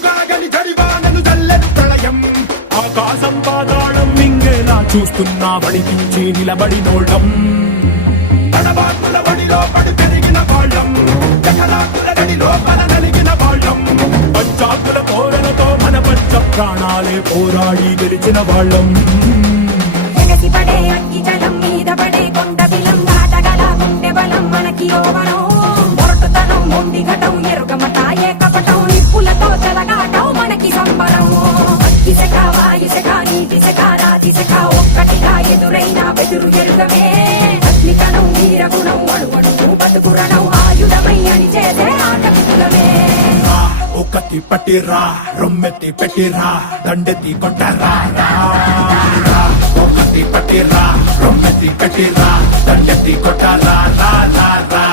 అడుగాగని జడివానను చల్లెను ప్రళయం ఆకాశం పాతాళం మింగేలా చూస్తున్నా వడికించి నిలబడినోళ్ళం తడబాకుల వడిలో పడి పెరిగిన వాళ్ళం జఠరాకుల గడిలో మన నలిగిన వాళ్ళం పంచాకుల కోరలతో మన పంచ ప్రాణాలే పోరాడి గెలిచిన వాళ్ళం పడే అగ్గి జలం మీద పడే కొండ బిలం దాటగల గుండె బలం మనకి ఓవరం మొరటుతనం మొండి ఘటం ఎరుగమట ఏకపటం నిప్పులతో చెలగాటం మనకి సంబరం అగ్గిసెక వాయుసెక నీటిసెక రాతిసెక ఒక్కటిగా ఎదురైన బెదురు ఎరుగమే అగ్నికణం వీరగుణం అడుగడుగు బతుకురణం ఆయుధమై అని చేసే ఆటకులమే ఒక్కటి పట్టిరా రొమ్మెత్తి పెట్టిరా దండెత్తి కొట్టరా ఒక్కటి పట్టిరా రొమ్మెత్తి పెట్టిరా దండెత్తి కొట్టరా రా రా రా